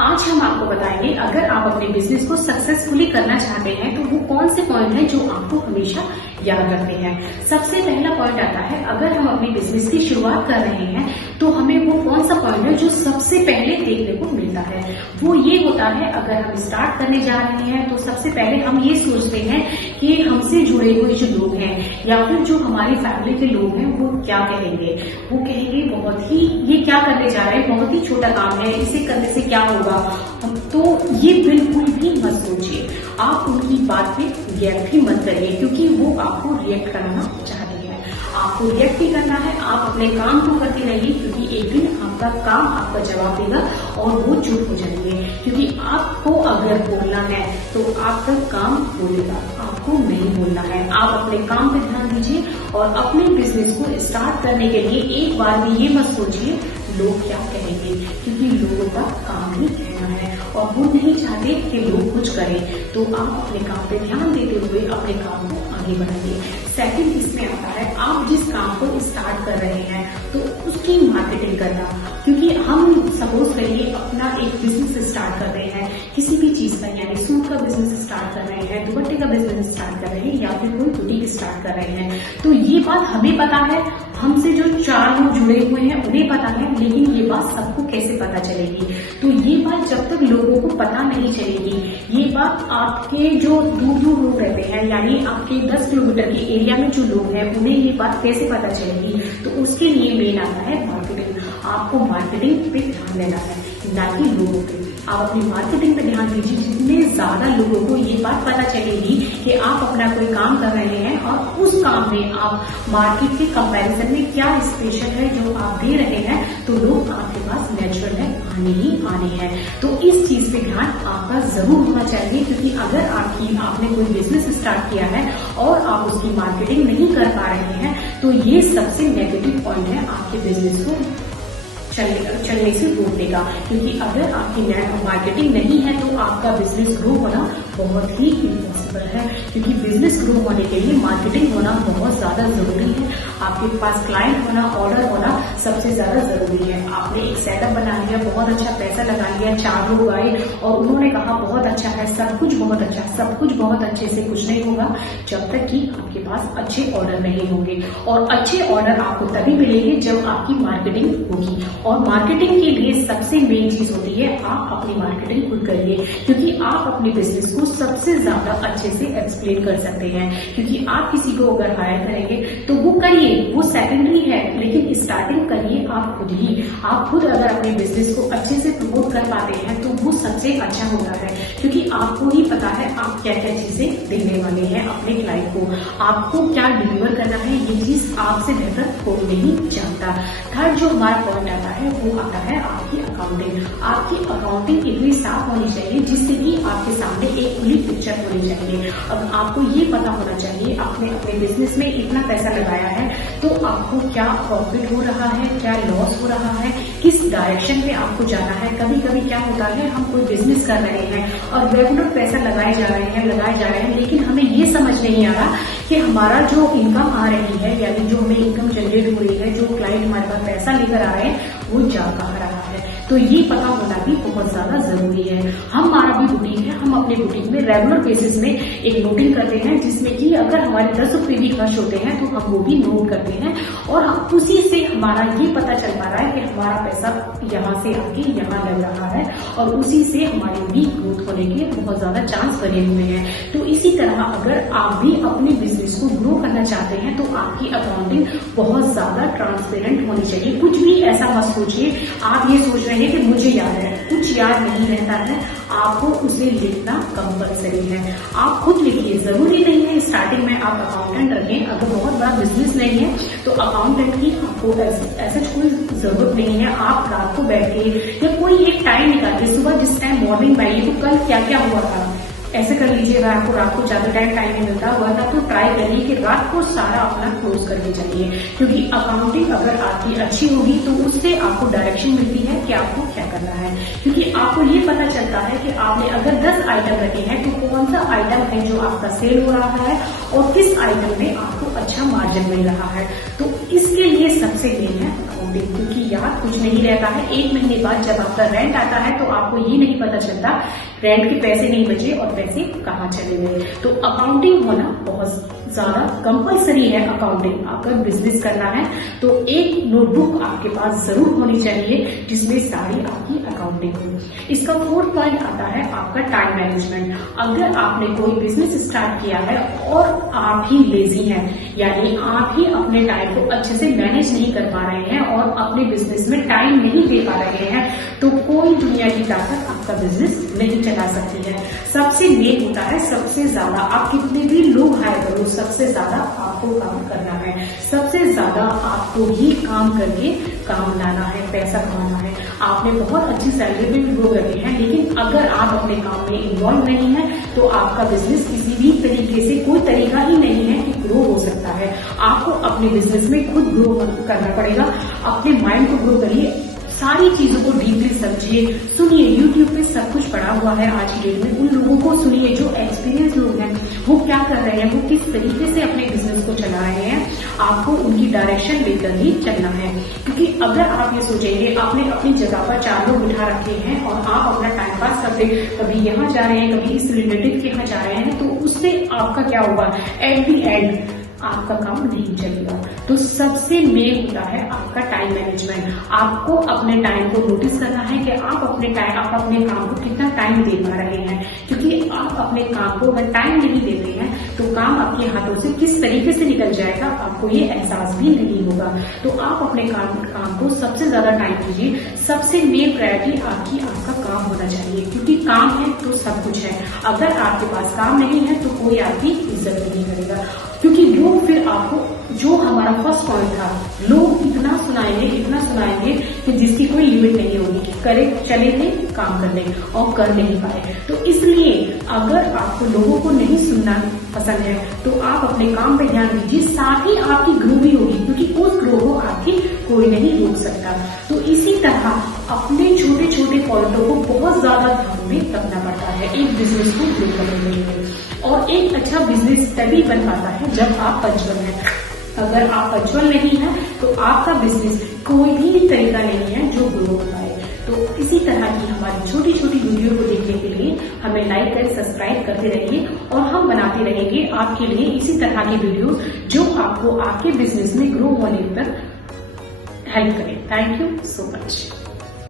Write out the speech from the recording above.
आज हम आपको बताएंगे अगर आप अपने बिजनेस को सक्सेसफुली करना चाहते हैं तो वो कौन से पॉइंट हैं जो आपको हमेशा याद रखने हैं। सबसे पहला पॉइंट आता है, अगर हम अपने बिजनेस की शुरुआत कर रहे हैं तो हमें वो कौन सा पॉइंट है जो सबसे पहले देखने को मिलता है। वो ये होता है, अगर हम स्टार्ट करने जा रहे हैं तो सबसे पहले हम ये सोचते हैं कि हमसे जुड़े हुए जो लोग हैं या फिर जो हमारी फैमिली के लोग हैं वो क्या कहेंगे। वो कहेंगे बहुत ही, ये क्या करने जा रहे हैं, बहुत ही छोटा काम है, इसे करने से क्या होगा। तो ये बिल्कुल भी मत सोचिए, आप उनकी बात पे रिएक्ट ही मत करिए, क्योंकि वो आपको रिएक्ट करना चाहते हैं। आपको रिएक्ट ही करना है, आप अपने काम को करते रहिए, क्योंकि एक दिन आपका काम आपका जवाब देगा और वो चुप हो जाएंगे। क्योंकि आपको अगर बोलना है तो आपका काम बोलेगा, आपको नहीं बोलना है। आप अपने काम पे ध्यान दीजिए और अपने बिजनेस को स्टार्ट करने के लिए एक बार भी ये मत सोचिए लोग क्या कहेंगे, क्योंकि लोगों का काम ही कहना है और वो नहीं चाहते कि लोग कुछ करें। तो आप अपने काम पे ध्यान देते हुए अपने काम को आगे बढ़ाइए। सेकंड इसमें आता है, आप जिस काम को स्टार्ट कर रहे हैं तो उसकी मार्केटिंग करना। क्योंकि हम सपोज करिए अपना एक बिजनेस स्टार्ट कर रहे हैं, किसी भी चीज का, यानी सूट का बिजनेस स्टार्ट कर रहे हैं, दुपट्टे का बिजनेस स्टार्ट कर रहे हैं या फिर कोई बुटीक स्टार्ट कर रहे हैं, तो ये बात हमें पता है, हमसे जो 4 लोग जुड़े हुए हैं उन्हें पता है, लेकिन ये बात सबको कैसे पता चलेगी। तो ये बात जब तक लोगों को पता नहीं चलेगी, ये बात आपके जो दूर दूर लोग रहते हैं, यानी आपके 10 किलोमीटर के एरिया में जो लोग हैं उन्हें ये बात कैसे पता चलेगी। तो उसके लिए मेन आता है मार्केटिंग। आपको मार्केटिंग पे ध्यान देना है, ना कि लोगों पे। आप अपनी मार्केटिंग पे ध्यान दीजिए, जितने ज्यादा लोगों को ये बात पता चलेगी कि आप अपना कोई काम कर रहे हैं और उस काम में आप मार्केट के कंपैरिजन में क्या स्पेशल है जो आप दे रहे हैं, तो लोग आपके पास नेचुरल है, आने ही आने हैं। तो इस चीज पे ध्यान आपका जरूर होना चाहिए, क्योंकि अगर आपने कोई बिजनेस स्टार्ट किया है और आप उसकी मार्केटिंग नहीं कर पा रहे हैं तो ये सबसे नेगेटिव पॉइंट है आपके बिजनेस को चलने से रोक देगा। क्योंकि अगर आपकी मार्केटिंग नहीं है तो आपका बिजनेस ग्रो होना बहुत ही इम्पॉसिबल है, क्योंकि बिजनेस ग्रो होने के लिए मार्केटिंग होना बहुत ज्यादा जरूरी है। आपके पास क्लाइंट होना, ऑर्डर होना सबसे ज्यादा जरूरी है। आपने एक सेटअप बना लिया, बहुत अच्छा पैसा लगा लिया, 4 लोग आए और उन्होंने कहा बहुत अच्छा है, सब कुछ बहुत अच्छा है, सब कुछ बहुत अच्छे से कुछ नहीं होगा जब तक कि आपके पास अच्छे ऑर्डर नहीं होंगे। और अच्छे ऑर्डर आपको तभी मिलेंगे जब आपकी मार्केटिंग होगी। और मार्केटिंग के लिए सबसे मेन चीज होती है, आप अपनी मार्केटिंग खुद करिए, क्योंकि आप अपने बिजनेस को सबसे ज्यादा अच्छे से एक्सप्लेन कर सकते हैं। क्योंकि आप किसी को अगर हायर करेंगे तो वो करिए, वो सेकेंडरी है, लेकिन स्टार्टिंग करिए आप खुद ही। आप खुद अगर अपने बिजनेस को अच्छे से प्रमोट कर पाते हैं तो वो सबसे अच्छा होता है, क्योंकि आपको ही पता है आप क्या क्या चीजें देने वाले हैं अपने क्लाइंट को, आपको क्या डिलीवर करना है, ये चीज आपसे बेहतर कोई नहीं जानता। थर्ड जो हमारा पॉइंट आता है वो आता है आपकी अकाउंटिंग। आपकी अकाउंटिंग इतनी साफ होनी चाहिए जिससे कि आपके सामने एक खुली पिक्चर होनी चाहिए। अब आपको ये पता होना चाहिए आपने अपने बिजनेस में इतना पैसा लगाया है तो आपको क्या प्रॉफिट हो रहा है, क्या लॉस हो रहा है, किस डायरेक्शन में आपको जाना है। कभी कभी क्या होता है, हम कोई बिजनेस कर रहे हैं और रेगुलर पैसा लगाए जा रहे हैं, लेकिन हमें ये समझ नहीं आ रहा कि हमारा जो इनकम आ रही है, यानी जो हमें इनकम जनरेट हो रही है, जो क्लाइंट हमारे पास पैसा लेकर आ रहे हैं वो जा कहाँ रहा है। तो ये पता होना भी बहुत ज्यादा जरूरी है। हमारा भी बुटीक है, हम अपने बुटीक में रेगुलर बेसिस में एक नोटिंग करते हैं, जिसमें कि अगर हमारे 10 रुपए भी खर्च होते हैं तो हम वो भी नोट करते हैं और उसी से हमारा ये पता चल पा रहा है कि हमारा पैसा यहाँ से आके यहाँ लग रहा है और उसी से हमारी भी ग्रोथ होने के बहुत ज्यादा चांस बने हुए हैं। तो इसी तरह अगर आप भी अपने बिजनेस को ग्रो करना चाहते हैं तो आपकी अकाउंटिंग बहुत ज्यादा ट्रांसपेरेंट होनी चाहिए। कुछ भी ऐसा मत सोचिए आप ये सोच रहे हैं कि मुझे याद है, कुछ याद नहीं रहता है, आपको उसे लिखना कंपलसरी है। आप खुद लिखिए, जरूरी नहीं है स्टार्टिंग में आप अकाउंटेंट रखें। अगर बहुत बड़ा बिजनेस नहीं है तो अकाउंटेंट की आपको ऐसे कोई जरूरत नहीं है। आप रात को बैठ के या कोई एक टाइम निकालिए, सुबह जिस टाइम मॉर्निंग में आइए तो कल क्या क्या हुआ था ऐसे कर लीजिए। आपको रात को ज्यादा टाइम नहीं मिलता हुआ था तो ट्राई करिए कि रात को सारा अपना क्लोज करके जाइए, क्योंकि अकाउंटिंग अगर आपकी अच्छी होगी तो उससे आपको डायरेक्शन मिलती है कि आपको क्या करना है। क्योंकि आपको ये पता चलता है कि आपने अगर 10 आइटम रखे हैं तो कौन सा आइटम है जो आपका सेल हो रहा है और किस आइटम में आपको अच्छा मार्जिन मिल रहा है। तो इसके लिए सबसे मेन है अकाउंटिंग, क्योंकि याद कुछ नहीं रहता है। 1 महीने बाद जब आपका रेंट आता है तो आपको ये नहीं पता चलता रेंट के पैसे नहीं बचे और पैसे कहाँ चले गए। तो अकाउंटिंग होना बहुत ज्यादा कंपलसरी है। अकाउंटिंग अगर बिजनेस करना है तो एक नोटबुक आपके पास जरूर होनी चाहिए जिसमें सारी आपकी अकाउंटिंग हो। इसका 4th पॉइंट आता है आपका टाइम मैनेजमेंट। अगर आपने कोई बिजनेस स्टार्ट किया है और आप ही लेजी हैं, यानी आप ही अपने टाइम को अच्छे से मैनेज नहीं कर पा रहे हैं और अपने बिजनेस में टाइम नहीं दे पा रहे हैं, तो कोई दुनिया की ताकत आपका बिजनेस नहीं चला सकती है। सबसे मेन होता है सबसे ज्यादा आप कितने भी लोग हायर करो, सबसे ज्यादा आपको काम करना है, सबसे ज्यादा आपको ही काम करके काम लाना है, पैसा कमाना है। आपने बहुत अच्छी सैलरी भी ग्रो करनी है, लेकिन अगर आप अपने काम में इन्वॉल्व नहीं है तो आपका बिजनेस किसी भी तरीके से कोई तरीका ही नहीं है कि ग्रो हो सकता है। आपको अपने बिजनेस में खुद ग्रो करना पड़ेगा। अपने माइंड को ग्रो करिए, सारी चीजों को डीपली समझिए, सुनिए। यूट्यूब पे सब कुछ पड़ा हुआ है आज की डेट में। उन लोगों को सुनिए जो एक्सपीरियंस लोग हैं, वो क्या कर रहे हैं, वो किस तरीके से अपने बिजनेस को चला रहे हैं। आपको उनकी डायरेक्शन लेकर ही चलना है, क्योंकि अगर आप ये सोचेंगे आपने अपनी जगह पर 4 लोग बिठा रखे हैं और आप अपना टाइम पास करते, कभी यहाँ जा रहे हैं, कभी इस रिलेटिव के यहाँ जा रहे हैं, तो उससे आपका क्या होगा, एट दी एंड आपका काम नहीं चलेगा। तो सबसे मेन होता है आपका टाइम मैनेजमेंट। आपको अपने टाइम को नोटिस करना है कि आप अपने काम को कितना टाइम दे पा रहे हैं, क्योंकि आप अपने काम को अगर टाइम नहीं दे रहे हैं तो काम आपके हाथों से किस तरीके से निकल जाएगा आपको ये एहसास भी नहीं होगा। तो आप अपने काम को सबसे ज्यादा टाइम दीजिए। सबसे मेन प्रायोरिटी आपका काम होना चाहिए, क्योंकि काम है तो सब कुछ है। अगर आपके पास काम नहीं है तो कोई आपकी इज्जत नहीं करेगा, क्योंकि लोग फिर आपको, जो हमारा फर्स्ट पॉइंट था, लोग इतना सुनाएंगे कि जिसकी कोई लिमिट नहीं होगी। करे चले थे काम करने और कर नहीं पाए। तो इसलिए अगर आपको लोगों को नहीं सुनना पसंद है तो आप अपने काम पे ध्यान दीजिए, साथ ही आपकी ग्रो भी होगी, क्योंकि उस ग्रो को आपकी कोई नहीं रोक सकता। तो इसी तरह अपने छोटे छोटे पॉइंटों को बहुत ज्यादा ध्यान में रखना पड़ता है एक बिजनेस को ग्रो करने के लिए। और एक अच्छा बिजनेस तभी बन पाता है जब आप पंचुअल हैं। अगर आप पंचुअल नहीं है तो आपका बिजनेस कोई भी तरीका नहीं है जो ग्रो हो पाए। तो इसी तरह की हमारी छोटी छोटी वीडियो को देखने के लिए हमें लाइक कर सब्सक्राइब करते रहिए, और हम बनाते रहेंगे आपके लिए इसी तरह की वीडियो जो आपको आपके बिजनेस में ग्रो होने पर हेल्प करें। Thank you so much.